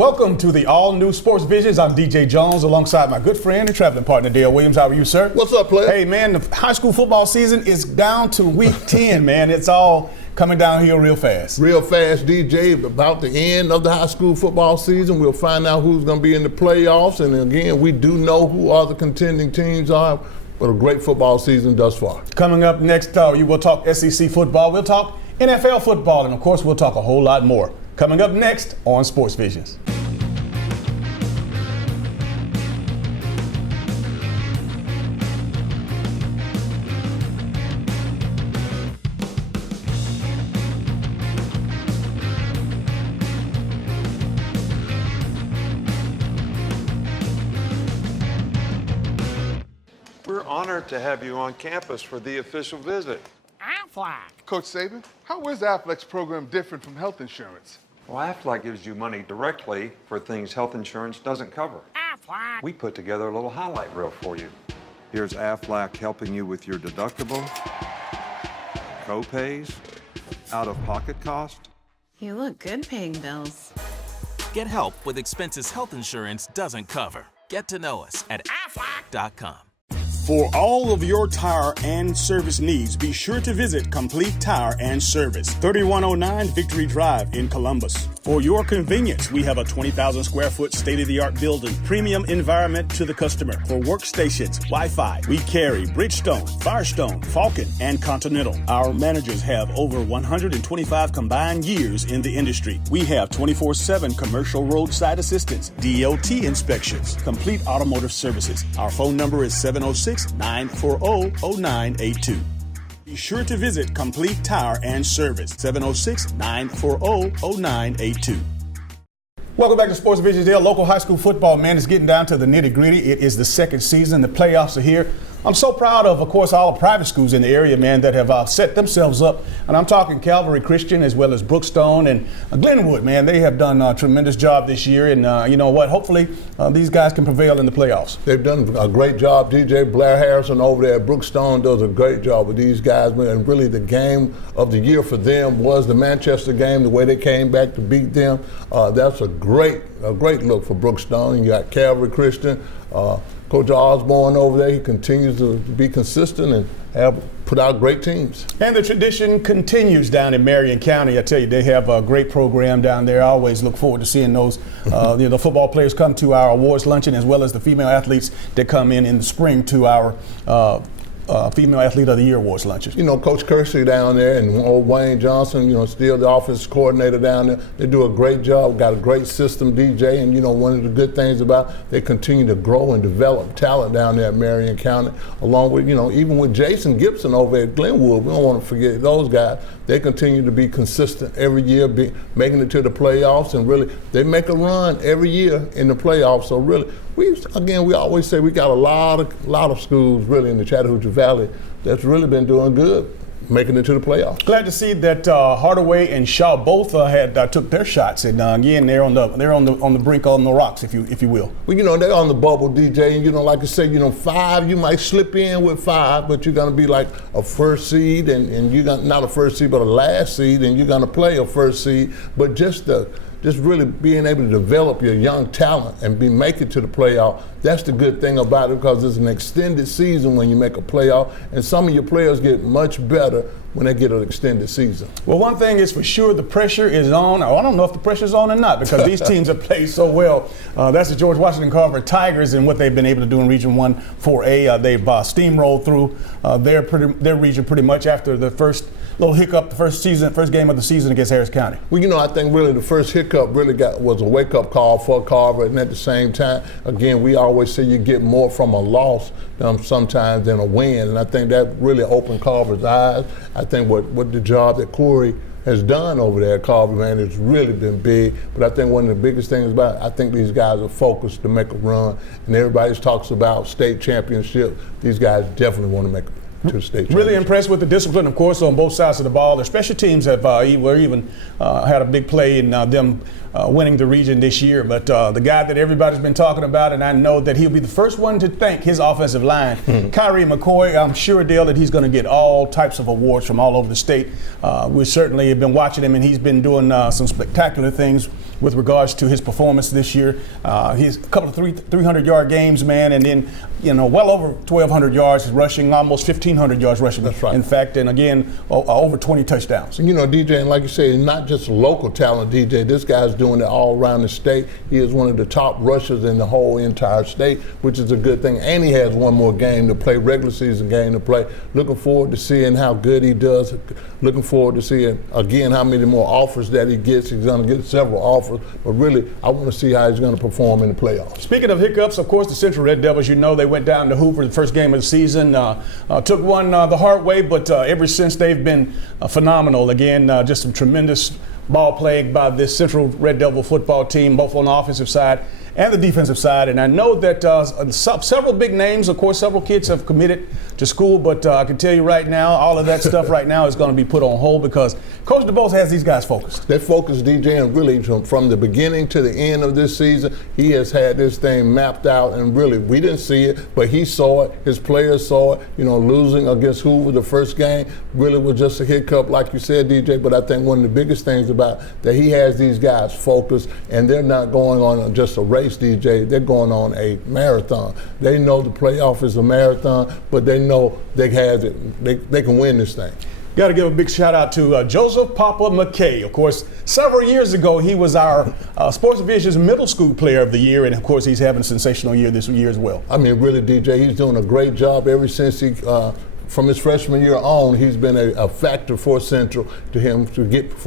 Welcome to the all-new Sports Visions. I'm DJ Jones alongside my good friend and traveling partner, Dale Williams. How are you, sir? What's up, player? Hey, man, the high school football season is down to week 10, man. It's all coming downhill real fast. Real fast, DJ. About the end of the high school football season, we'll find out who's going to be in the playoffs. And again, we do know who all the contending teams are. But a great football season thus far. Coming up next, we will talk SEC football. We'll talk NFL football. And, of course, we'll talk a whole lot more. Coming up next on Sports Visions. We're honored to have you on campus for the official visit. Aflac. Coach Saban, how is Aflac's program different from health insurance? Well, Aflac gives you money directly for things health insurance doesn't cover. Aflac. We put together a little highlight reel for you. Here's Aflac helping you with your deductible, co-pays, out-of-pocket cost. You look good paying bills. Get help with expenses health insurance doesn't cover. Get to know us at aflac.com. For all of your tire and service needs, be sure to visit Complete Tire and Service, 3109 Victory Drive in Columbus. For your convenience, we have a 20,000 square foot state-of-the-art building, premium environment to the customer. For workstations, Wi-Fi, we carry Bridgestone, Firestone, Falcon, and Continental. Our managers have over 125 combined years in the industry. We have 24/7 commercial roadside assistance, DOT inspections, complete automotive services. Our phone number is 706-940-0982. Be sure to visit Complete Tire and Service, 706-940-0982. Welcome back to Sports Visions. Dale, local high school football, man, is getting down to the nitty-gritty. It is the second season. The playoffs are here. I'm so proud of course, all the private schools in the area, man, that have set themselves up. And I'm talking Calvary Christian as well as Brookstone and Glenwood, man. They have done a tremendous job this year. And you know what? Hopefully these guys can prevail in the playoffs. They've done a great job. DJ Blair Harrison over there at Brookstone does a great job with these guys. And really the game of the year for them was the Manchester game, the way they came back to beat them. That's a great look for Brookstone. And you got Calvary Christian. Coach Osborne over there, he continues to be consistent and have put out great teams. And the tradition continues down in Marion County. I tell you, they have a great program down there. I always look forward to seeing those the football players come to our awards luncheon, as well as the female athletes that come in the spring to our Female Athlete of the Year awards lunches. You know, Coach Kersey down there and old Wayne Johnson, still the offense coordinator down there. They do a great job, got a great system, DJ, and one of the good things about they continue to grow and develop talent down there at Marion County, along with, even with Jason Gibson over at Glenwood. We don't want to forget those guys. They continue to be consistent every year, making it to the playoffs, and really they make a run every year in the playoffs. So really, we always say we got a lot of schools really in the Chattahoochee Valley that's really been doing good, making it to the playoffs. Glad to see that Hardaway and Shaw both took their shots, and again they're on the brink, on the rocks, if you will. Well, they're on the bubble, DJ, and like I say, 5, you might slip in with 5, but you're gonna be like a first seed, and you're not a first seed, but a last seed, and you're gonna play a first seed, but just really being able to develop your young talent and make it to the playoff, that's the good thing about it, because it's an extended season when you make a playoff, and some of your players get much better when they get an extended season. Well, one thing is for sure, the pressure is on. I don't know if the pressure's on or not, because these teams have played so well. That's the George Washington Carver Tigers and what they've been able to do in Region 1 4A. They've steamrolled through their region pretty much after the first little hiccup, the first game of the season against Harris County. Well, I think really the first hiccup really was a wake-up call for Carver, and at the same time, again, we always say you get more from a loss sometimes than a win, and I think that really opened Carver's eyes. I think what the job that Corey has done over there at Carver, man, it's really been big. But I think one of the biggest things about it, I think these guys are focused to make a run, and everybody talks about state championship. These guys definitely want to make a to the state. Really impressed with the discipline, of course, on both sides of the ball. Their special teams have even had a big play in them winning the region this year. But the guy that everybody's been talking about, and I know that he'll be the first one to thank his offensive line, Kyrie McCoy. I'm sure, Dale, that he's going to get all types of awards from all over the state. We certainly have been watching him, and he's been doing some spectacular things with regards to his performance this year. He's a couple of 300-yard games, man, and then, well over 1,200 yards rushing, almost 1,500 yards rushing. That's right. In fact, and again, over 20 touchdowns. DJ, and like you say, not just local talent, DJ. This guy's doing it all around the state. He is one of the top rushers in the whole entire state, which is a good thing. And he has one more game to play, regular season game to play. Looking forward to seeing how good he does. Looking forward to seeing, again, how many more offers that he gets. He's going to get several offers, but really, I want to see how he's going to perform in the playoffs. Speaking of hiccups, of course, the Central Red Devils, they went down to Hoover the first game of the season. Took one the hard way, but ever since they've been phenomenal. Again, just some tremendous ball playing by this Central Red Devil football team, both on the offensive side and the defensive side. And I know that several big names, of course, several kids have committed to school, but I can tell you right now, all of that stuff right now is going to be put on hold because Coach DuBose has these guys focused. They're focused, DJ, and really from the beginning to the end of this season, he has had this thing mapped out, and really, we didn't see it, but he saw it, his players saw it. Losing against Hoover the first game really was just a hiccup, like you said, DJ, but I think one of the biggest things about that he has these guys focused, and they're not going on just a race, DJ, they're going on a marathon. They know the playoff is a marathon, but they know they can win this thing. Got to give a big shout out to Joseph Papa McKay. Of course, several years ago, he was our Sports Vision's middle school player of the year, and of course, he's having a sensational year this year as well. I mean, really, DJ, he's doing a great job ever since he. From his freshman year on, he's been a factor for Central for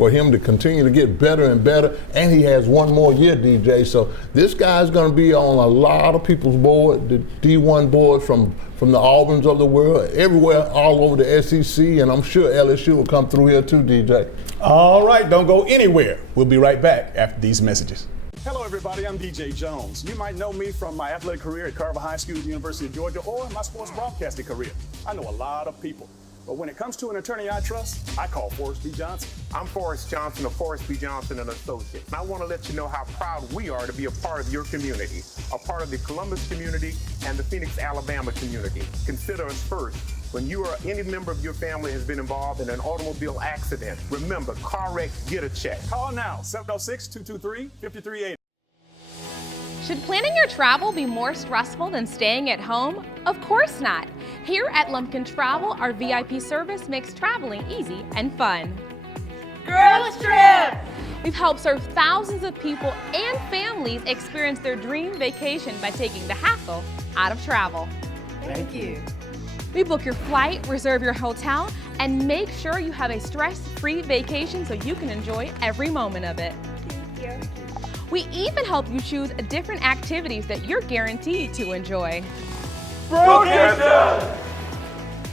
him to continue to get better and better, and he has one more year, DJ. So this guy's going to be on a lot of people's board, the D1 board from the Auburns of the world, everywhere, all over the SEC, and I'm sure LSU will come through here too, DJ. All right, don't go anywhere. We'll be right back after these messages. Hello, everybody. I'm DJ Jones. You might know me from my athletic career at Carver High School, University of Georgia, or my sports broadcasting career. I know a lot of people, but when it comes to an attorney I trust, I call Forrest B. Johnson. I'm Forrest Johnson of Forrest B. Johnson & Associates. And I want to let you know how proud we are to be a part of your community, a part of the Columbus community and the Phoenix, Alabama community. Consider us first. When you or any member of your family has been involved in an automobile accident, remember, car wreck, get a check. Call now, 706-223-5380. Should planning your travel be more stressful than staying at home? Of course not. Here at Lumpkin Travel, our VIP service makes traveling easy and fun. Girls Trip! We've helped serve thousands of people and families experience their dream vacation by taking the hassle out of travel. Thank you. We book your flight, reserve your hotel, and make sure you have a stress-free vacation so you can enjoy every moment of it. Thank you. We even help you choose different activities that you're guaranteed to enjoy. Brookhaven!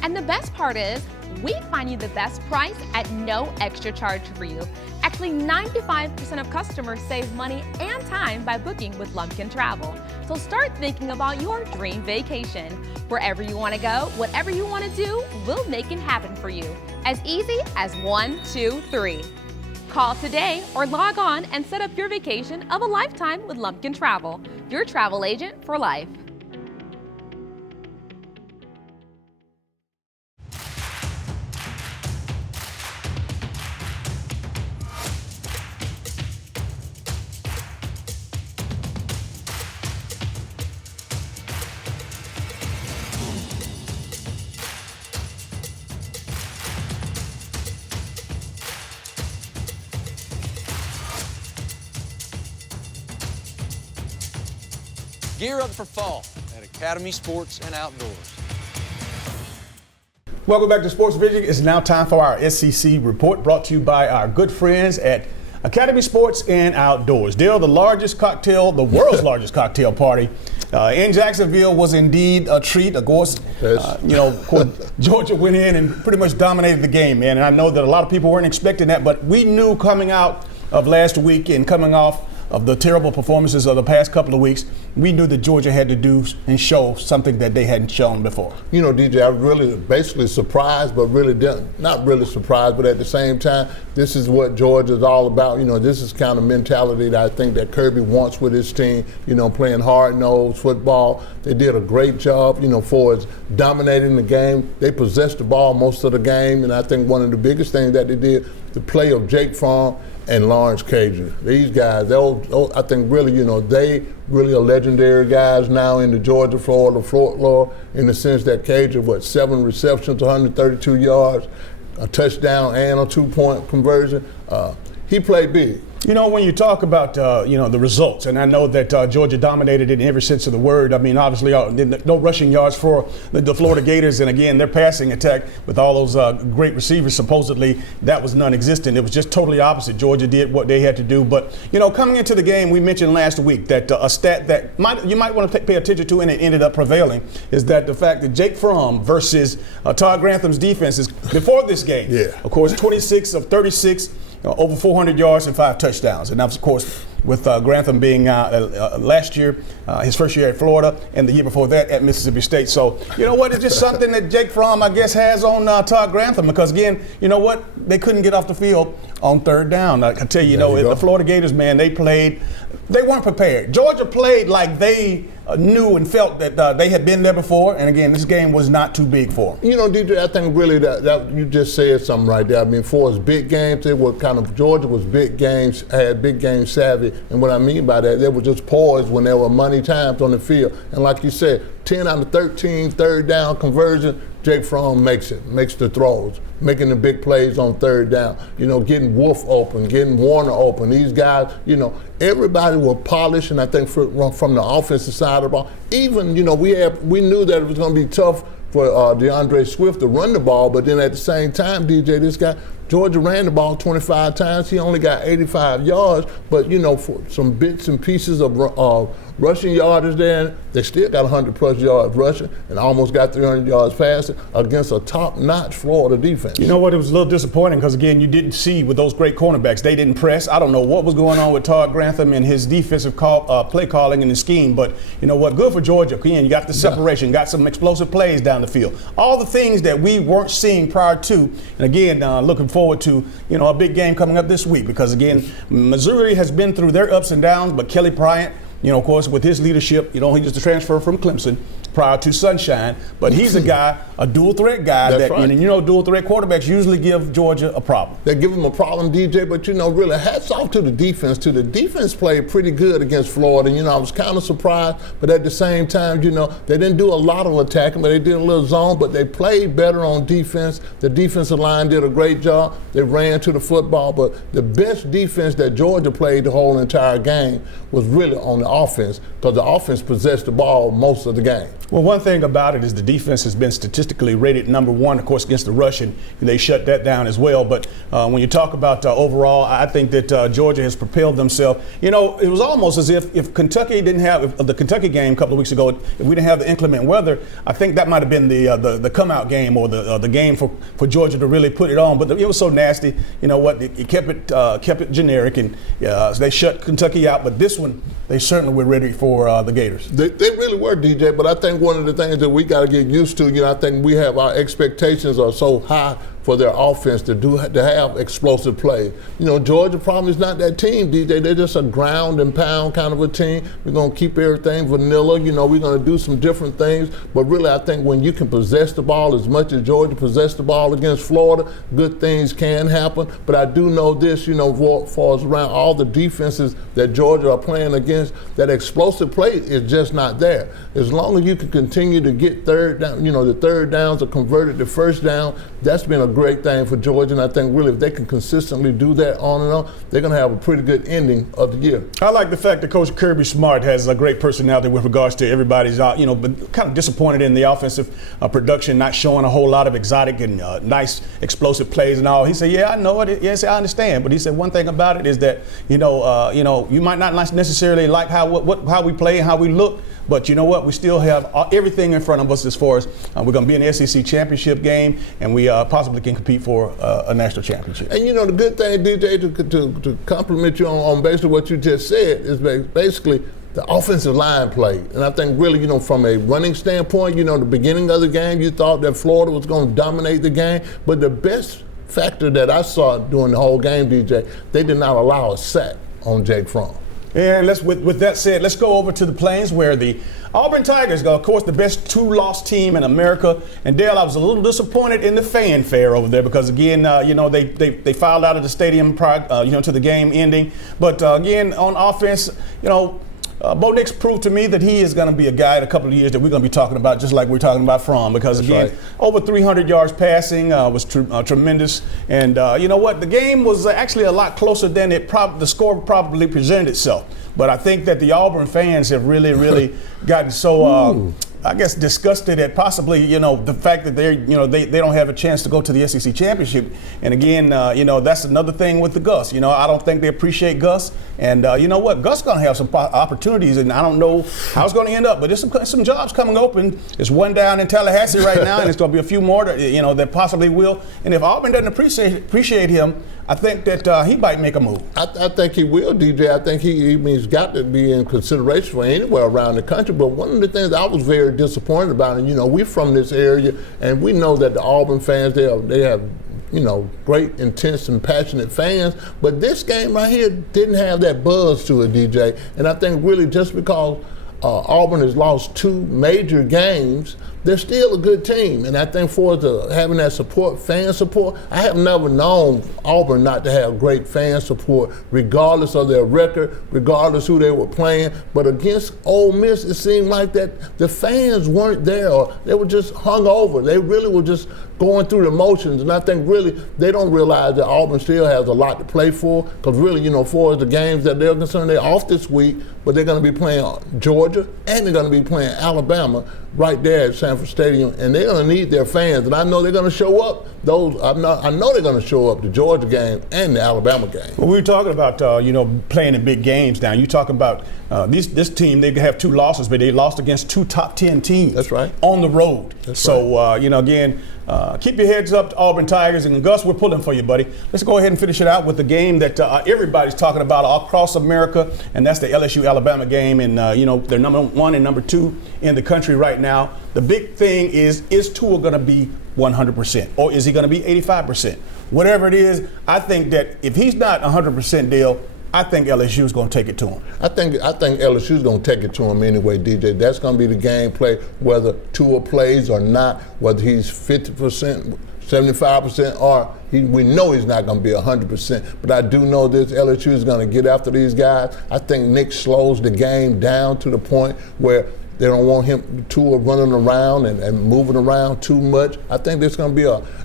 And the best part is, we find you the best price at no extra charge for you. Actually, 95% of customers save money and time by booking with Lumpkin Travel. So start thinking about your dream vacation. Wherever you want to go, whatever you want to do, we'll make it happen for you. As easy as 1, 2, 3. Call today or log on and set up your vacation of a lifetime with Lumpkin Travel, your travel agent for life. Gear up for fall at Academy Sports and Outdoors. Welcome back to Sports Vision. It's now time for our SEC report brought to you by our good friends at Academy Sports and Outdoors. They're the world's largest cocktail party in Jacksonville was indeed a treat. Of course, Georgia went in and pretty much dominated the game, man. And I know that a lot of people weren't expecting that, but we knew coming out of last week and coming off of the terrible performances of the past couple of weeks, we knew that Georgia had to do and show something that they hadn't shown before. DJ, I was really basically surprised, but really not really surprised, but at the same time, this is what Georgia's all about. This is kind of mentality that I think that Kirby wants with his team, playing hard-nosed football. They did a great job, for dominating the game. They possessed the ball most of the game, and I think one of the biggest things that they did, the play of Jake Fromm and Lawrence Cager. These guys, those, I think really, they really are legendary guys now in the Georgia, Florida folklore, in the sense that Cager, 7 receptions, 132 yards, a touchdown and a 2-point conversion. He played big. When you talk about, the results, and I know that Georgia dominated it in every sense of the word. I mean, obviously, no rushing yards for the Florida Gators. And again, their passing attack with all those great receivers, supposedly, that was non-existent. It was just totally opposite. Georgia did what they had to do. But, coming into the game, we mentioned last week that a stat that you might want to pay attention to, and it ended up prevailing, is that the fact that Jake Fromm versus Todd Grantham's defenses before this game, of course, 26 of 36, over 400 yards and 5 touchdowns. And that was, of course, with Grantham being last year, his first year at Florida, and the year before that at Mississippi State. So, it's just something that Jake Fromm, I guess, has on Todd Grantham, because, again, they couldn't get off the field on third down. I can tell you, the Florida Gators, man, they weren't prepared. Georgia played like they knew and felt that they had been there before, and again, this game was not too big for them. DJ, I think really that you just said something right there. I mean, for us big games, they were Georgia was big games, had big game savvy, and what I mean by that, they were just poised when there were money times on the field. And like you said, 10 out of 13 third down conversion, Jake Fromm makes the throws, making the big plays on third down, getting Wolf open, getting Warner open. These guys, everybody were polished, and I think from the offensive side of the ball, even, we knew that it was going to be tough for DeAndre Swift to run the ball, but then at the same time, DJ, this guy, Georgia ran the ball 25 times. He only got 85 yards, but, for some bits and pieces of rushing yardage there, they still got 100-plus yards rushing and almost got 300 yards passing against a top-notch Florida defense. You know what? It was a little disappointing because, again, you didn't see with those great cornerbacks, they didn't press. I don't know what was going on with Todd Grantham and his defensive play calling and his scheme, but you know what? Good for Georgia. Again, you got the separation, got some explosive plays down the field. All the things that we weren't seeing prior to, and again, looking forward to, a big game coming up this week because, again, Missouri has been through their ups and downs, but Kelly Bryant, of course, with his leadership, he just a transfer from Clemson prior to Sunshine, but he's a guy, a dual threat guy. That's right. Dual threat quarterbacks usually give Georgia a problem. They give them a problem, DJ, but really hats off to the defense. The defense played pretty good against Florida. I was kind of surprised, but at the same time, they didn't do a lot of attacking, but they did a little zone, but they played better on defense. The defensive line did a great job. They ran to the football, but the best defense that Georgia played the whole entire game was really on the offense, because the offense possessed the ball most of the game. Well, one thing about it is the defense has been statistically rated number one, of course, against the rush, and they shut that down as well. But when you talk about overall, I think that Georgia has propelled themselves. It was almost as if Kentucky didn't have the Kentucky game a couple of weeks ago. If we didn't have the inclement weather, I think that might have been the come out game or the game for Georgia to really put it on. But it was so nasty. It kept it generic, and they shut Kentucky out. But this one, they certainly were ready for the Gators. They really were, DJ. But I think one of the things that we got to get used to, I think we have our expectations are so high for their offense to have explosive play. Georgia probably is not that team, DJ. They're just a ground and pound kind of a team. We're going to keep everything vanilla. We're going to do some different things. But really, I think when you can possess the ball as much as Georgia possessed the ball against Florida, good things can happen. But I do know this, for us around all the defenses that Georgia are playing against, that explosive play is just not there. As long as you can continue to get third down, the third downs are converted to first down, that's been a great thing for Georgia, and I think really if they can consistently do that on and on, they're going to have a pretty good ending of the year. I like the fact that Coach Kirby Smart has a great personality with regards to everybody's, but kind of disappointed in the offensive production, not showing a whole lot of exotic and nice explosive plays and all. He said, "Yeah, I know it. Yes, I understand." But he said one thing about it is that you might not necessarily like how we play and how we look, but you know what? We still have everything in front of us as far as we're going to be in the SEC championship game, and we possibly can compete for a national championship. And the good thing, DJ, to compliment you on basically what you just said is basically the offensive line play. And I think really, from a running standpoint, the beginning of the game, you thought that Florida was going to dominate the game, but the best factor that I saw during the whole game, DJ, they did not allow a sack on Jake Fromm. And with that said, let's go over to the Plains where the Auburn Tigers are, of course, the best 2-loss team in America. And Dale, I was a little disappointed in the fanfare over there because, again, they filed out of the stadium prior, to the game ending. But again, on offense, Bo Nix proved to me that he is going to be a guy in a couple of years that we're going to be talking about, just like we're talking about Fromm, because again, over 300 yards passing was tremendous. And you know what? The game was actually a lot closer than the score probably presented itself. But I think that the Auburn fans have really gotten so I guess disgusted at possibly the fact that they don't have a chance to go to the SEC championship. And again, that's another thing with the Gus. I don't think they appreciate Gus. And you know what? Gus going to have some opportunities, and I don't know how it's going to end up. But there's some jobs coming open. There's one down in Tallahassee right now, and there's going to be a few more that possibly will. And if Auburn doesn't appreciate him, I think that he might make a move. I think he will, DJ. I think he's got to be in consideration for anywhere around the country. But one of the things I was very disappointed about, and we're from this area, and we know that the Auburn fans, they have great, intense, and passionate fans. But this game right here didn't have that buzz to it, DJ. And I think really just because Auburn has lost 2 major games, they're still a good team. And I think for having that fan support, I have never known Auburn not to have great fan support, regardless of their record, regardless who they were playing. But against Ole Miss, it seemed like that the fans weren't there, or they were just hung over. They really were just going through the motions. And I think really they don't realize that Auburn still has a lot to play for, because really, for the games that they're concerned, they're off this week, but they're going to be playing Georgia and they're going to be playing Alabama right there at Sanford Stadium, and they're going to need their fans. And I know they're going to show up. I know they're going to show up the Georgia game and the Alabama game. Well, we were talking about playing in big games now. You're talking about this team. They have 2 losses, but they lost against 2 top 10 teams. That's right. On the road. That's right. Again, keep your heads up, Auburn Tigers. And Gus, we're pulling for you, buddy. Let's go ahead and finish it out with the game that everybody's talking about across America, and that's the LSU-Alabama game. And, they're number 1 and number 2 in the country right now. The big thing is Tua going to be 100%, or is he going to be 85%? Whatever it is, I think that if he's not 100% Dale, I think LSU is going to take it to him. I think LSU is going to take it to him anyway, DJ. That's going to be the game play, whether Tua plays or not, whether he's 50%, 75%, or we know he's not going to be 100%. But I do know this: LSU is going to get after these guys. I think Nick slows the game down to the point where they don't want him Tua running around and moving around too much. I think there's going to be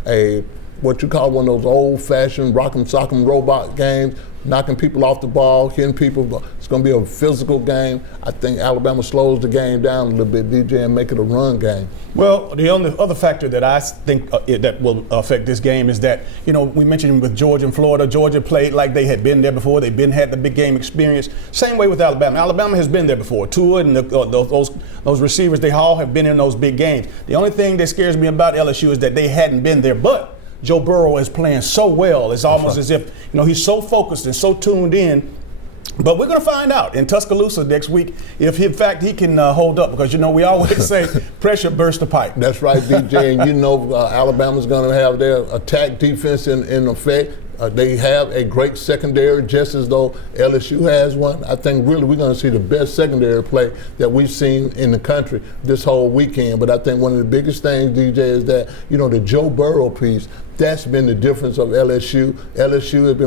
a what you call one of those old-fashioned rock'em sock'em robot games, knocking people off the ball, hitting people. It's going to be a physical game. I think Alabama slows the game down a little bit, DJ, and make it a run game. Well, the only other factor that I think that will affect this game is that, we mentioned with Georgia and Florida. Georgia played like they had been there before. They've had the big game experience. Same way with Alabama. Alabama has been there before. Tua and those receivers, they all have been in those big games. The only thing that scares me about LSU is that they hadn't been there. But Joe Burrow is playing so well. It's almost as if, he's so focused and so tuned in. But we're going to find out in Tuscaloosa next week if, in fact, he can hold up. Because, we always say pressure bursts the pipe. That's right, DJ. And Alabama's going to have their attack defense in effect. They have a great secondary, just as though LSU has one. I think really we're going to see the best secondary play that we've seen in the country this whole weekend. But I think one of the biggest things, DJ, is that, the Joe Burrow piece, that's been the difference of LSU. LSU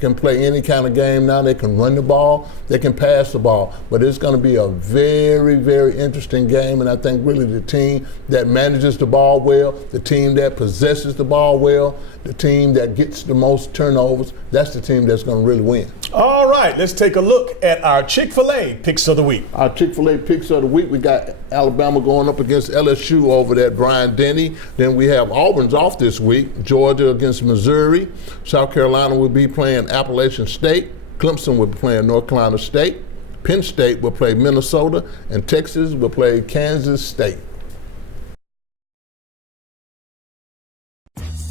can play any kind of game now. They can run the ball, they can pass the ball. But it's going to be a very, very interesting game. And I think really the team that manages the ball well, the team that possesses the ball well, the team that gets the most turnovers, that's the team that's going to really win. All right, let's take a look at our Chick-fil-A picks of the week. Our Chick-fil-A picks of the week, we got Alabama going up against LSU over there at Bryant-Denny. Then we have Auburn's off this week. Georgia against Missouri. South Carolina will be playing Appalachian State. Clemson will be playing North Carolina State. Penn State will play Minnesota. And Texas will play Kansas State.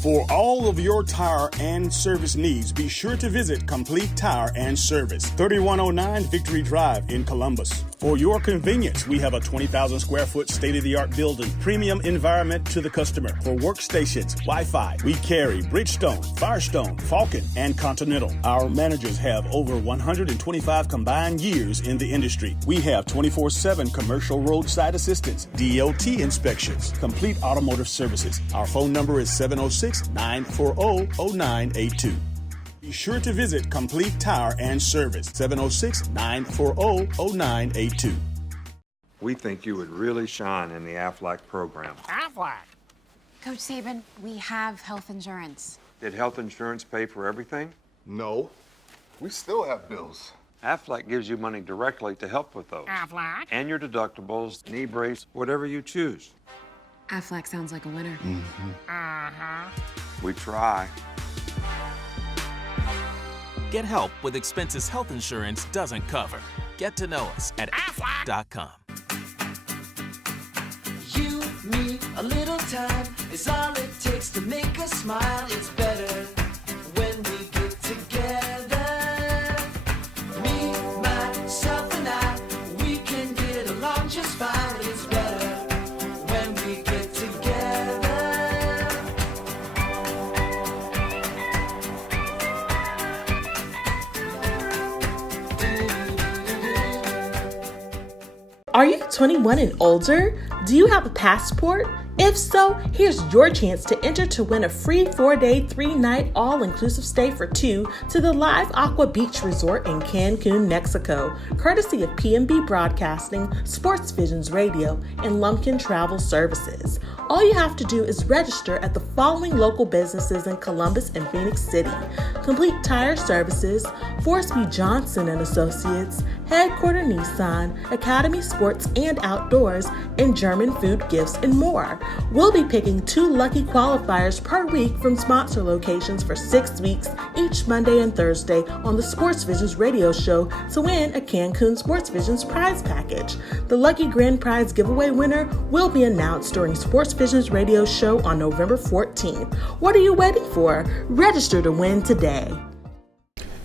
For all of your tire and service needs, be sure to visit Complete Tire and Service, 3109 Victory Drive in Columbus. For your convenience, we have a 20,000 square foot state-of-the-art building, premium environment to the customer. For workstations, Wi-Fi, we carry Bridgestone, Firestone, Falcon, and Continental. Our managers have over 125 combined years in the industry. We have 24/7 commercial roadside assistance, DOT inspections, complete automotive services. Our phone number is 706-940-0982. Be sure to visit Complete Tire and Service, 706-940-0982. We think you would really shine in the Aflac program. Aflac. Coach Saban, we have health insurance. Did health insurance pay for everything? No. We still have bills. Aflac gives you money directly to help with those. Aflac. And your deductibles, knee brace, whatever you choose. Aflac sounds like a winner. We try. Get help with expenses health insurance doesn't cover. Get to know us at aflac.com. You, me, a little time is all it takes to make us smile. It's better when we get together. Me, myself, and I, we can get along just fine. It's better when we get together. Are you 21 and older? Do you have a passport? If so, here's your chance to enter to win a free 4-day, 3-night, all-inclusive stay for two to the Live Aqua Beach Resort in Cancun, Mexico, courtesy of PMB Broadcasting, Sports Visions Radio, and Lumpkin Travel Services. All you have to do is register at the following local businesses in Columbus and Phoenix City: Complete Tire Services, Forrest B. Johnson and Associates, Headquarter Nissan, Academy Sports and Outdoors, and German Food Gifts, and more. We'll be picking 2 lucky qualifiers per week from sponsor locations for 6 weeks, each Monday and Thursday on the Sports Visions radio show to win a Cancun Sports Visions prize package. The lucky grand prize giveaway winner will be announced during Sports Visions radio show on November 14th. What are you waiting for? Register to win today.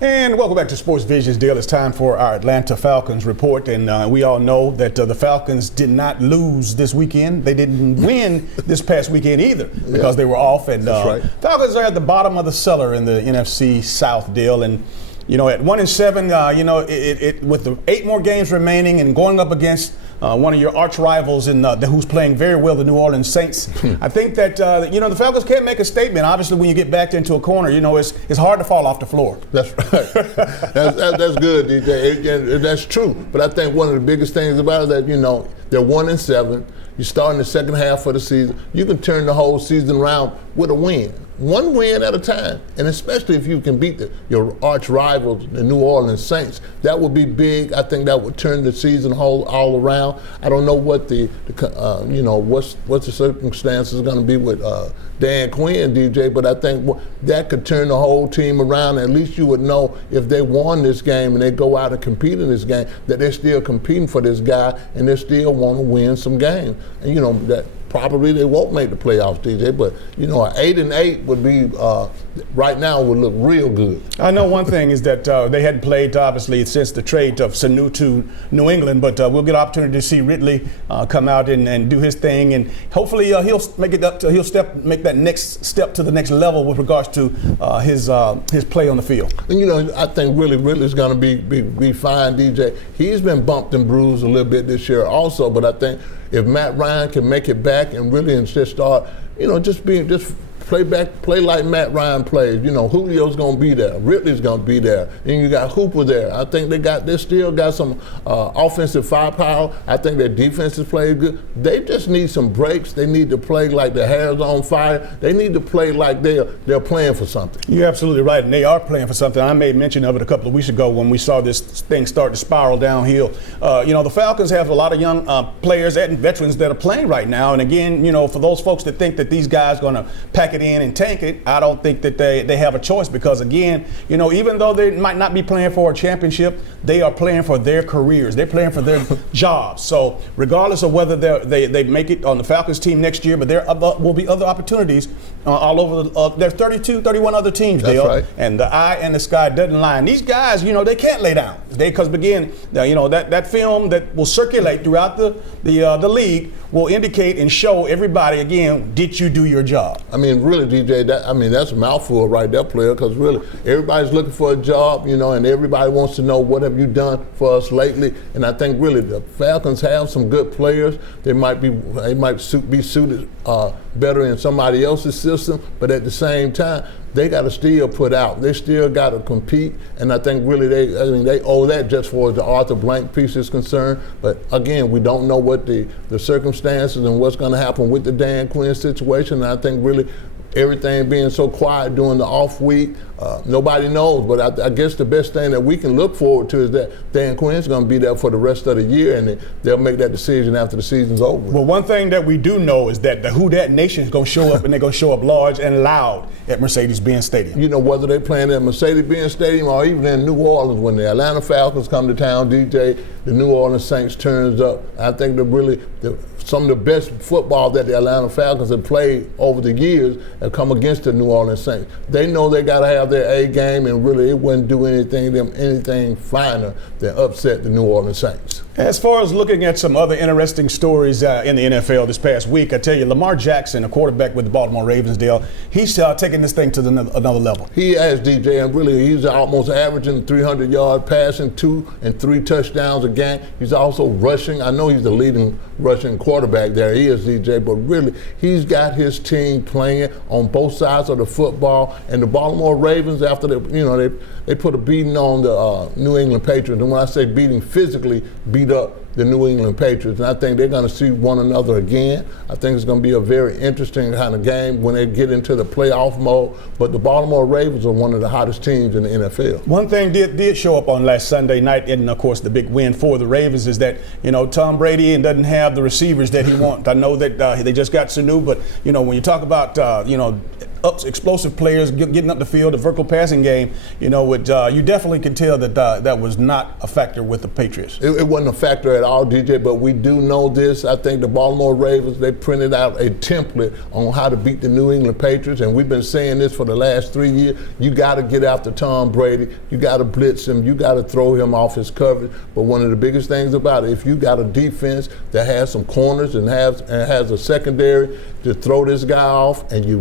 And welcome back to Sports Visions, Dale. It's time for our Atlanta Falcons report. And we all know that the Falcons did not lose this weekend. They didn't win this past weekend either because they were off. And Falcons are at the bottom of the cellar in the NFC South, Dale. And, you know, at 1-7, you know, with the 8 more games remaining and going up against one of your arch rivals who's playing very well, the New Orleans Saints. I think that, you know, the Falcons can't make a statement. Obviously, when you get backed into a corner, you know, it's hard to fall off the floor. That's right. That's good, DJ. That's true. But I think one of the biggest things about it is that, you know, they're 1-7. You start in the second half of the season. You can turn the whole season around with a win. One win at a time, and especially if you can beat your arch rivals, the New Orleans Saints, that would be big. I think that would turn the season all around. I don't know what you know, what's the circumstances going to be with Dan Quinn, DJ, but I think that could turn the whole team around. At least you would know if they won this game and they go out and compete in this game, that they're still competing for this guy and they still want to win some games. And you know that. Probably they won't make the playoffs, DJ, but, you know, an 8-8 would be, right now, would look real good. I know one thing is that they hadn't played, obviously, since the trade of Sanu to New England, but we'll get an opportunity to see Ridley come out and do his thing, and hopefully he'll make it up make that next step to the next level with regards to his play on the field. And, you know, I think Ridley's going to be fine, DJ. He's been bumped and bruised a little bit this year also, but I think if Matt Ryan can make it back and really just start, you know, just play like Matt Ryan plays. You know, Julio's going to be there. Ridley's going to be there. And you got Hooper there. I think they still got some offensive firepower. I think their defense is playing good. They just need some breaks. They need to play like their hair's on fire. They need to play like they're playing for something. You're absolutely right, and they are playing for something. I made mention of it a couple of weeks ago when we saw this thing start to spiral downhill. You know, the Falcons have a lot of young players and veterans that are playing right now. And again, you know, for those folks that think that these guys are going to pack it in and tank it, I don't think that they have a choice, because again, you know, even though they might not be playing for a championship, they are playing for their careers. They're playing for their jobs. So regardless of whether they make it on the Falcons team next year, but there will be other opportunities all over. 32, 31 other teams, That's Dale. right. And the eye and the sky doesn't lie. And these guys, they can't lay down. Because again, that film that will circulate throughout the league will indicate and show everybody again, did you do your job? I mean, really, DJ, that's a mouthful right there, player, because really, everybody's looking for a job, and everybody wants to know what have you done for us lately. And I think really the Falcons have some good players. They might be suited better in somebody else's system, but at the same time, they got to still put out. They still got to compete, and I think really they owe that just for the Arthur Blank piece is concerned. But again, we don't know what the circumstances and what's going to happen with the Dan Quinn situation. And I think really everything being so quiet during the off week, nobody knows. But I guess the best thing that we can look forward to is that Dan Quinn's going to be there for the rest of the year, and they'll make that decision after the season's over. Well, one thing that we do know is that the Who Dat Nation is going to show up, and they're going to show up large and loud at Mercedes-Benz Stadium. Whether they're playing at Mercedes-Benz Stadium or even in New Orleans, when the Atlanta Falcons come to town, DJ, the New Orleans Saints turns up. I think some of the best football that the Atlanta Falcons have played over the years have come against the New Orleans Saints. They know they got to have their A game, and really it wouldn't do anything finer than upset the New Orleans Saints. As far as looking at some other interesting stories in the NFL this past week, I tell you, Lamar Jackson, a quarterback with the Baltimore Ravens, Dale, he's taking this thing to another level. He has, DJ, and really he's almost averaging 300-yard passing, 2 and 3 touchdowns a game. He's also rushing. I know he's the leading rushing quarterback there. He is, DJ, but really he's got his team playing on both sides of the football. And the Baltimore Ravens, after they put a beating on the New England Patriots, and when I say beating, physically beat up the New England Patriots, and I think they're going to see one another again. I think it's going to be a very interesting kind of game when they get into the playoff mode, but the Baltimore Ravens are one of the hottest teams in the NFL. One thing did show up on last Sunday night, and of course the big win for the Ravens is that, Tom Brady doesn't have the receivers that he wants. I know that they just got Sanu, but, when you talk about, explosive players getting up the field, the vertical passing game, you definitely can tell that that was not a factor with the Patriots. It wasn't a factor at all, DJ, but we do know this. I think the Baltimore Ravens, they printed out a template on how to beat the New England Patriots, and we've been saying this for the last 3 years. You got to get after Tom Brady. You got to blitz him. You got to throw him off his coverage. But one of the biggest things about it, if you got a defense that has some corners and has a secondary to throw this guy off, and you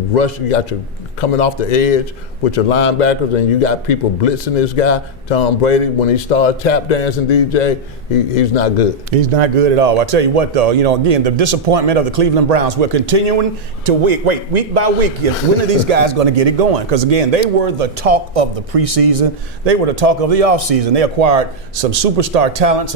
got your coming off the edge with your linebackers, and you got people blitzing this guy, Tom Brady, when he starts tap dancing, DJ, he's not good. He's not good at all. I tell you what, though, again, the disappointment of the Cleveland Browns, we're continuing to week by week, when are these guys going to get it going? Because, again, they were the talk of the preseason. They were the talk of the offseason. They acquired some superstar talent,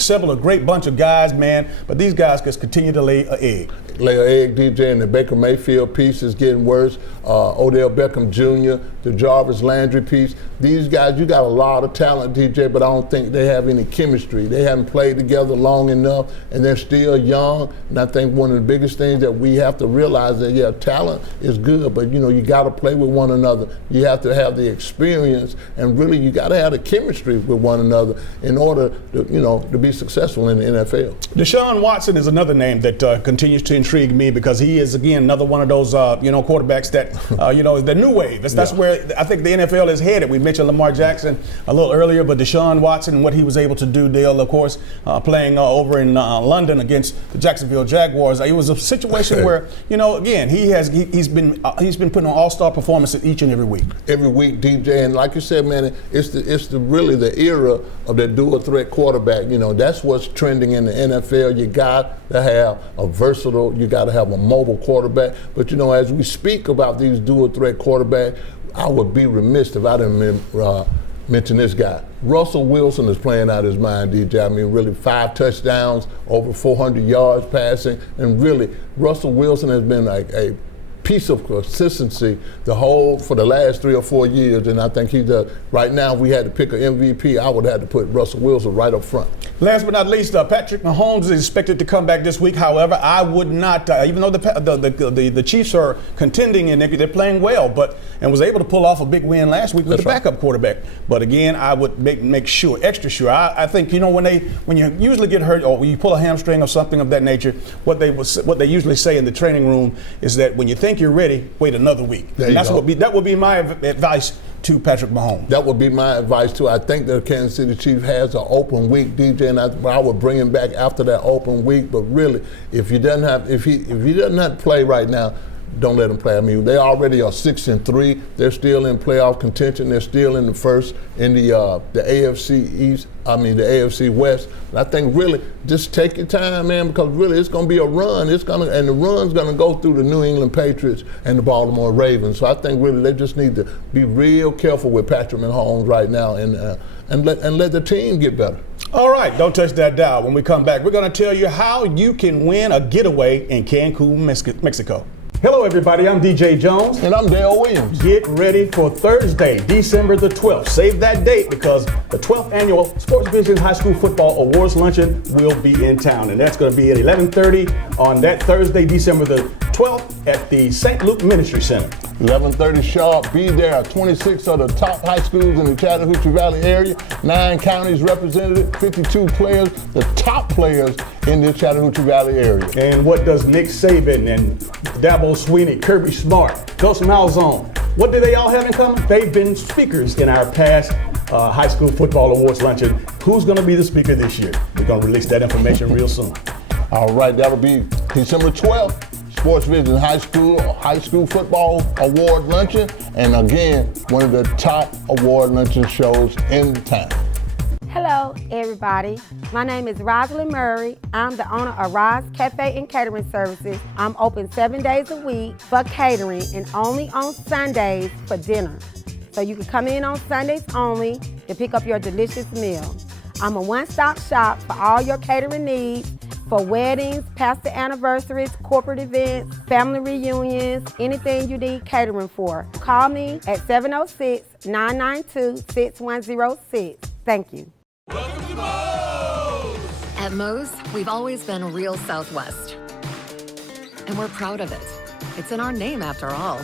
several great bunch of guys, man, but these guys just continue to lay an egg. DJ, and the Baker Mayfield piece is getting worse. Odell Beckham Jr., the Jarvis Landry piece. These guys, you got a lot of talent, DJ, but I don't think they have any chemistry. They haven't played together long enough, and they're still young. And I think one of the biggest things that we have to realize that, talent is good, but, you got to play with one another. You have to have the experience, and really you got to have the chemistry with one another in order to be successful in the NFL. Deshaun Watson is another name that continues to intrigue me because he is, again, another one of those, quarterbacks that, is the new wave. That's where I think the NFL is headed. We mentioned Lamar Jackson a little earlier, but Deshaun Watson, what he was able to do, Dale, of course, playing over in London against the Jacksonville Jaguars. It was a situation where, again, he's been putting on all-star performances each and every week. Every week, DJ, and like you said, man, it's really the era of that dual threat quarterback. That's what's trending in the NFL. You got to have a versatile, you got to have a mobile quarterback. But as we speak about these dual threat quarterbacks, I would be remiss if I didn't mention this guy. Russell Wilson is playing out his mind, DJ. I mean, really 5 touchdowns, over 400 yards passing, and really Russell Wilson has been like a piece of consistency for the last 3 or 4 years, and I think he does. Right now, if we had to pick an MVP, I would have to put Russell Wilson right up front. Last but not least, Patrick Mahomes is expected to come back this week. However, I would not, even though the Chiefs are contending and they're playing well, and was able to pull off a big win last week with the backup quarterback. But again, I would make sure, extra sure. I think when you usually get hurt or when you pull a hamstring or something of that nature, what they usually say in the training room is that when you think think you're ready, wait another week. There And you that's go. that would be my advice to Patrick Mahomes. That would be my advice too. I think the Kansas City Chiefs has an open week, DJ, and I would bring him back after that open week. But really, if he doesn't have to play right now, don't let him play. I mean, they already are 6-3. They're still in playoff contention. They're still in the first in the AFC East. I mean, the AFC West. And I think really just take your time, man, because really it's going to be a run. And the run's going to go through the New England Patriots and the Baltimore Ravens. So I think really they just need to be real careful with Patrick Mahomes right now and let the team get better. All right, don't touch that dial. When we come back, we're going to tell you how you can win a getaway in Cancun, Mexico. Hello, everybody. I'm DJ Jones. And I'm Dale Williams. Get ready for Thursday, December the 12th. Save that date because the 12th annual Sports Vision High School Football Awards Luncheon will be in town. And that's going to be at 11:30 on that Thursday, December the 12th at the St. Luke Ministry Center. 11:30 sharp. Be there. 26 of the top high schools in the Chattahoochee Valley area. 9 counties represented. 52 players, the top players in the Chattahoochee Valley area. And what does Nick Saban and Dabo Swinney, Kirby Smart, Coach Malzahn, what do they all have in common? They've been speakers in our past high school football awards luncheon. Who's going to be the speaker this year? We're going to release that information real soon. All right, that'll be December 12th. Sports Vision High School Football Award Luncheon, and again, one of the top award luncheon shows in town. Hello, everybody. My name is Rosalind Murray. I'm the owner of Roz Cafe and Catering Services. I'm open 7 days a week for catering and only on Sundays for dinner. So you can come in on Sundays only to pick up your delicious meal. I'm a one-stop shop for all your catering needs for weddings, pastor anniversaries, corporate events, family reunions, anything you need catering for. Call me at 706-992-6106. Thank you. At Moe's, we've always been real Southwest. And we're proud of it. It's in our name after all.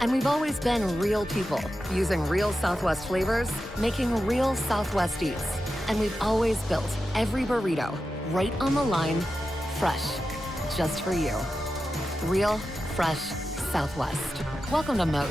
And we've always been real people, using real Southwest flavors, making real Southwest eats. And we've always built every burrito right on the line, fresh, just for you. Real, fresh Southwest. Welcome to Moe's.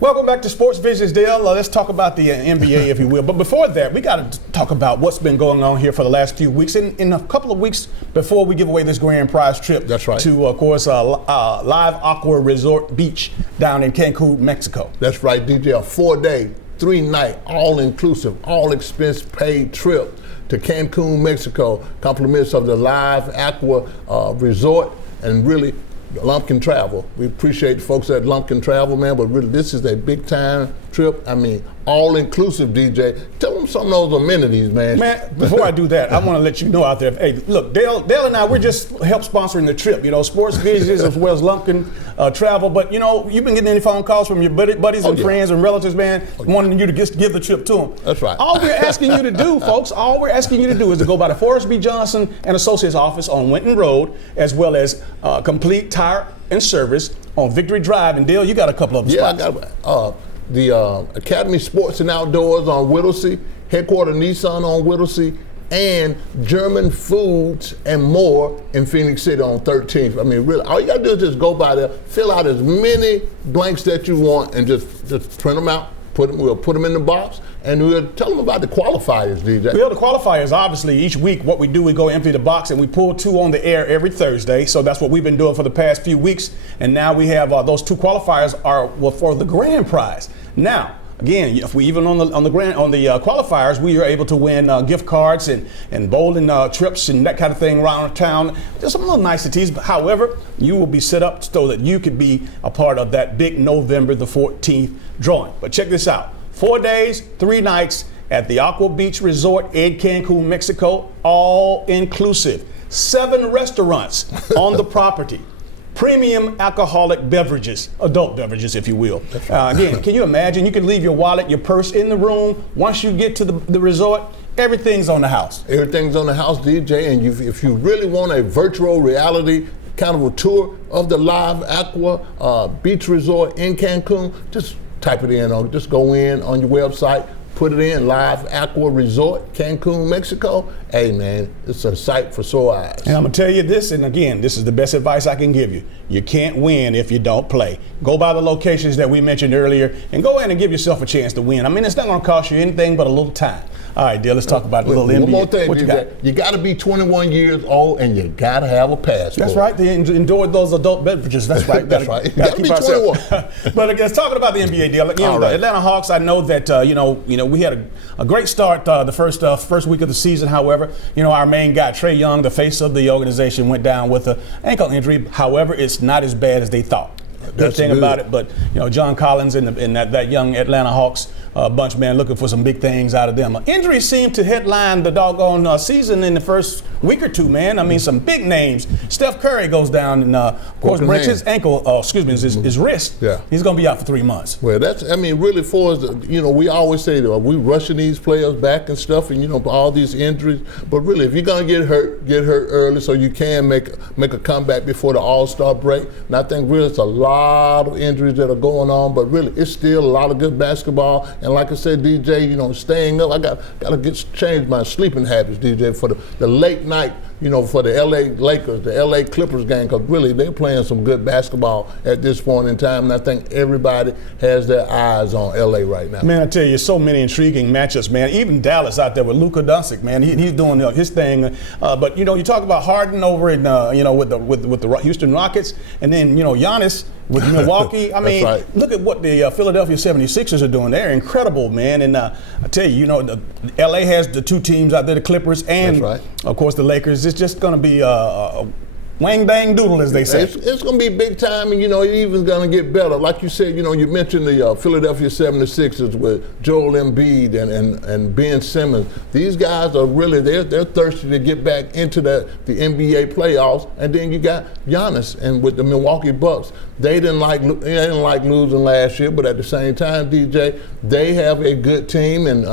Welcome back to Sports Visions, Dale. Let's talk about the NBA, if you will. But before that, we got to talk about what's been going on here for the last few weeks. In a couple of weeks before we give away this grand prize trip That's right. to, of course, Live Aqua Resort Beach down in Cancun, Mexico. That's right, DJ. A 4-day, 3-night, all-inclusive, all-expense-paid trip to Cancun, Mexico. Compliments of the Live Aqua Resort and really Lumpkin Travel. We appreciate the folks at Lumpkin Travel, man, but really this is a big time trip. I mean, all inclusive, DJ. Tell them some of those amenities, man. Man, before I do that, I want to let you know out there, hey, look, Dale and I, we're just help sponsoring the trip. You know, Sports Visions as well as Lumpkin Travel. But, you know, you've been getting any phone calls from your buddies and friends and relatives, man, wanting you to just give the trip to them. That's right. All we're asking you to do, folks, is to go by the Forrest B. Johnson and Associates office on Winton Road, as well as Complete Tire and Service on Victory Drive. And Dale, you got a couple of spots. Yeah, I got the Academy Sports and Outdoors on Whittlesey, Headquarter Nissan on Whittlesey, and German Foods and More in Phoenix City on 13th. I mean, really, all you gotta do is just go by there, fill out as many blanks that you want, and just print them out. We'll put them in the box, and we'll tell them about the qualifiers, DJ. Well, the qualifiers, obviously, each week, what we do, we go empty the box, and we pull 2 on the air every Thursday. So that's what we've been doing for the past few weeks. And now we have those 2 qualifiers are for the grand prize. Now, again, if we even on the qualifiers, we are able to win gift cards and bowling trips and that kind of thing around town. Just some little niceties. However, you will be set up so that you could be a part of that big November the 14th drawing. But check this out: 4 days, 3 nights at the Aqua Beach Resort in Cancun, Mexico, all inclusive. 7 restaurants on the property. Premium alcoholic beverages, adult beverages, if you will. Again, can you imagine? You can leave your wallet, your purse in the room. Once you get to the resort, everything's on the house. Everything's on the house, DJ. And if you really want a virtual reality kind of a tour of the Live Aqua Beach Resort in Cancun, just type it in. Just go in on your website, put it in Live Aqua Resort, Cancun, Mexico. Hey, man, it's a sight for sore eyes. And I'm going to tell you this, and again, this is the best advice I can give you. You can't win if you don't play. Go by the locations that we mentioned earlier and go in and give yourself a chance to win. I mean, it's not going to cost you anything but a little time. All right, Dale, let's talk about the little NBA. One more thing, what you got to be 21 years old and you got to have a passport. That's right. They endure those adult beverages. That's right. That's right. You got to be 21. But again, talking about the NBA deal, the Atlanta Hawks. I know that we had a great start the first week of the season. However, our main guy Trae Young, the face of the organization, went down with an ankle injury. However, it's not as bad as they thought. Good thing about it, but John Collins and that young Atlanta Hawks bunch, man, looking for some big things out of them. Injuries seem to headline the doggone season in the first week or two, man. I mean, some big names. Steph Curry goes down and, of course, breaks his ankle. His wrist. Yeah, he's going to be out for 3 months. Well, really for us, we always say that we rushing these players back and stuff, and all these injuries. But really, if you're going to get hurt early, so you can make a comeback before the All-Star break. And I think really it's a lot of injuries that are going on, but really it's still a lot of good basketball. And like I said, DJ, staying up. I got to change my sleeping habits, DJ, for the late night. For the LA Lakers, the LA Clippers game, because really they're playing some good basketball at this point in time, and I think everybody has their eyes on LA right now. Man, I tell you, so many intriguing matchups, man. Even Dallas out there with Luka Doncic, man, he's doing his thing. But you talk about Harden over in with the Houston Rockets, and then Giannis with Milwaukee. I mean, right. Look at what the Philadelphia 76ers are doing. They're incredible, man. And I tell you, LA has the two teams out there, the Clippers and, of course, the Lakers. It's just going to be a wang bang doodle, as they say. It's going to be big time, and it's even going to get better. Like you said, you mentioned the Philadelphia 76ers with Joel Embiid and Ben Simmons. These guys are really they're thirsty to get back into the NBA playoffs. And then you got Giannis and with the Milwaukee Bucks. They didn't like losing last year, but at the same time, DJ, they have a good team, and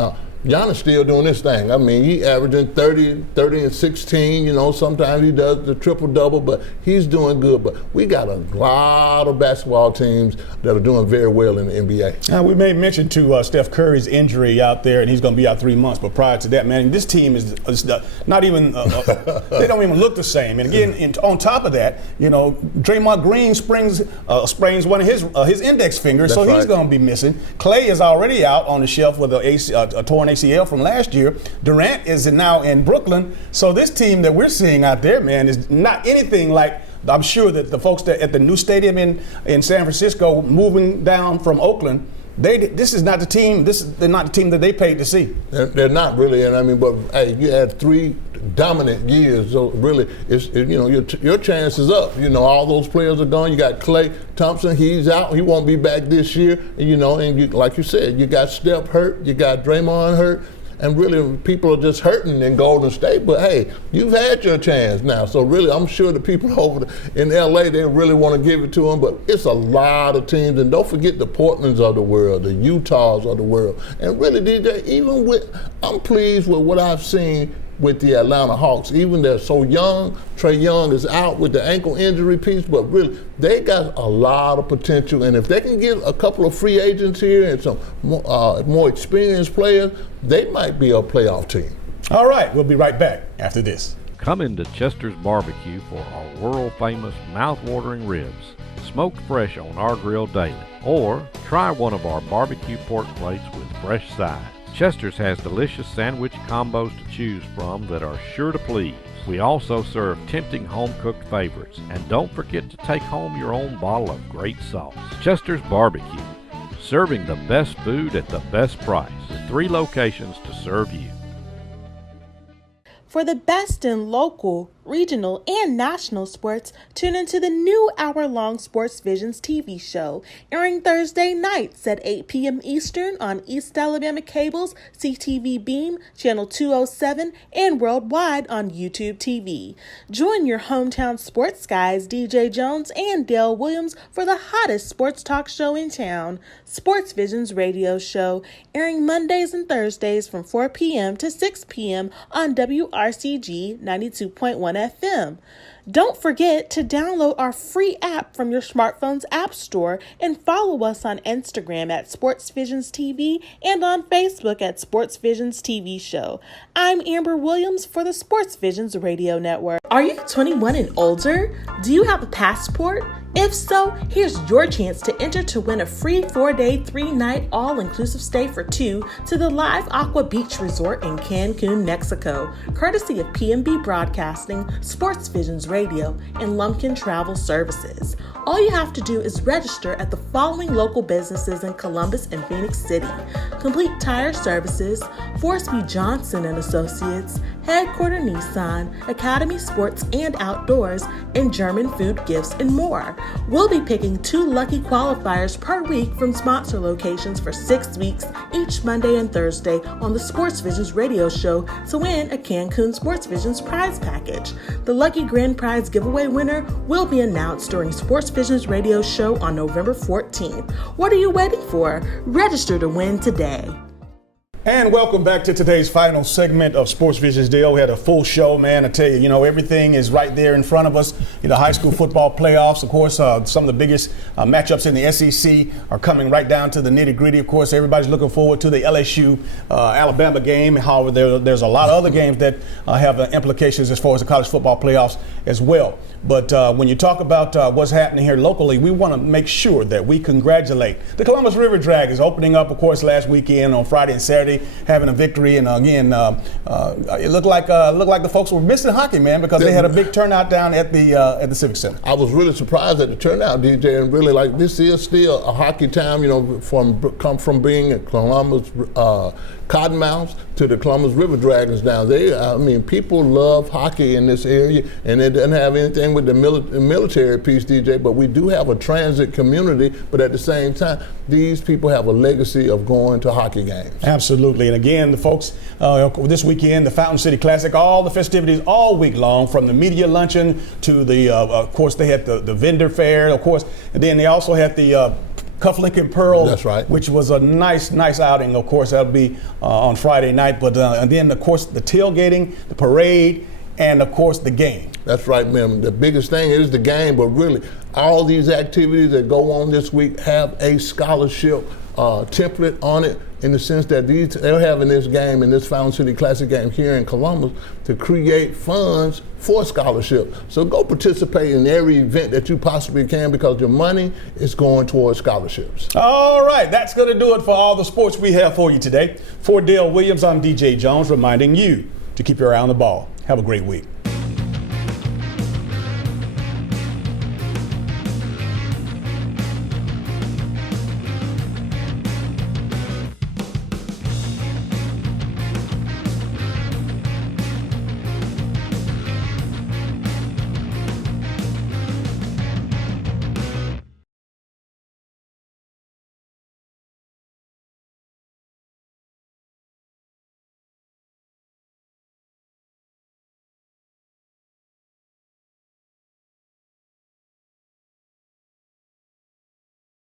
Giannis still doing this thing. I mean, he averaging 30 and 16. Sometimes he does the triple-double, but he's doing good. But we got a lot of basketball teams that are doing very well in the NBA. Now, we made mention to Steph Curry's injury out there, and he's going to be out 3 months. But prior to that, man, this team is not even they don't even look the same. And again, on top of that, Draymond Green sprains one of his index fingers, so he's going to be missing. Clay is already out on the shelf with a torn ACL from last year. Durant is now in Brooklyn. So this team that we're seeing out there, man, is not anything like, I'm sure that the folks that at the new stadium in San Francisco moving down from Oakland, this is not the team. They're not the team that they paid to see. They're not really, and but hey, you had 3 dominant years, so really, your chance is up. All those players are gone. You got Klay Thompson, he's out. He won't be back this year. And like you said, you got Steph hurt, you got Draymond hurt. And really, people are just hurting in Golden State. But, hey, you've had your chance now. So, really, I'm sure the people over in L.A., they really want to give it to them. But it's a lot of teams. And don't forget the Portlands of the world, the Utahs of the world. And really, DJ, I'm pleased with what I've seen with the Atlanta Hawks. Even they're so young. Trae Young is out with the ankle injury piece, but really, they got a lot of potential. And if they can get a couple of free agents here and some more experienced players, they might be a playoff team. All right, we'll be right back after this. Come into Chester's Barbecue for our world-famous mouth-watering ribs, smoked fresh on our grill daily. Or try one of our barbecue pork plates with fresh sides. Chester's has delicious sandwich combos to choose from that are sure to please. We also serve tempting home-cooked favorites. And don't forget to take home your own bottle of great sauce. Chester's Barbecue, serving the best food at the best price, with 3 locations to serve you. For the best in local, regional, and national sports, tune into the new hour-long Sports Visions TV show, airing Thursday nights at 8 p.m. Eastern on East Alabama Cable's CTV Beam, Channel 207, and worldwide on YouTube TV. Join your hometown sports guys, DJ Jones and Dale Williams, for the hottest sports talk show in town, Sports Visions Radio Show, airing Mondays and Thursdays from 4 p.m. to 6 p.m. on WRCG 92.1 FM. Don't forget to download our free app from your smartphone's app store and follow us on Instagram at SportsVisions TV and on Facebook at SportsVisions TV Show. I'm Amber Williams for the SportsVisions Radio Network. Are you 21 and older? Do you have a passport? If so, here's your chance to enter to win a free 4-day, 3-night, all-inclusive stay for two to the Live Aqua Beach Resort in Cancun, Mexico, courtesy of PMB Broadcasting, SportsVisions Radio, and Lumpkin Travel Services. All you have to do is register at the following local businesses in Columbus and Phoenix City: Complete Tire Services, Forsby Johnson and Associates, Headquarter Nissan, Academy Sports and Outdoors, and German Food Gifts, and more. We'll be picking 2 lucky qualifiers per week from sponsor locations for 6 weeks each Monday and Thursday on the SportsVisions Radio Show to win a Cancun SportsVisions prize package. The lucky grand prize giveaway winner will be announced during SportsVisions Radio Show on November 14th. What are you waiting for? Register to win today. And welcome back to today's final segment of Sports Visions Deal. We had a full show, man. I tell you, everything is right there in front of us. The high school football playoffs, of course, some of the biggest matchups in the SEC are coming right down to the nitty-gritty. Of course, everybody's looking forward to the LSU-Alabama game. However, there's a lot of other games that have implications as far as the college football playoffs as well. But when you talk about what's happening here locally, we want to make sure that we congratulate the Columbus River Dragons, opening up, of course, last weekend on Friday and Saturday, having a victory. And again, it looked like the folks were missing hockey, man, because they had a big turnout down at the Civic Center. I was really surprised at the turnout, DJ, and really this is still a hockey town. Come from being a Columbus Cottonmouths to the Columbus River Dragons down there. People love hockey in this area, and it doesn't have anything with the military piece, DJ, but we do have a transit community, but at the same time, these people have a legacy of going to hockey games. Absolutely. And again, the folks, this weekend, the Fountain City Classic, all the festivities all week long, from the media luncheon to the, of course, they had the vendor fair, of course, and then they also had the Cufflink and Pearl, that's right, which was a nice outing. Of course, that'll be on Friday night. But and then, of course, the tailgating, the parade, and of course, the game. That's right, man. The biggest thing is the game, but really, all these activities that go on this week have a scholarship template on it, in the sense that they're having this game in this Fountain City Classic game here in Columbus to create funds for scholarship. So go participate in every event that you possibly can, because your money is going towards scholarships. All right, that's going to do it for all the sports we have for you today. For Dale Williams, I'm DJ Jones, reminding you to keep your eye on the ball. Have a great week.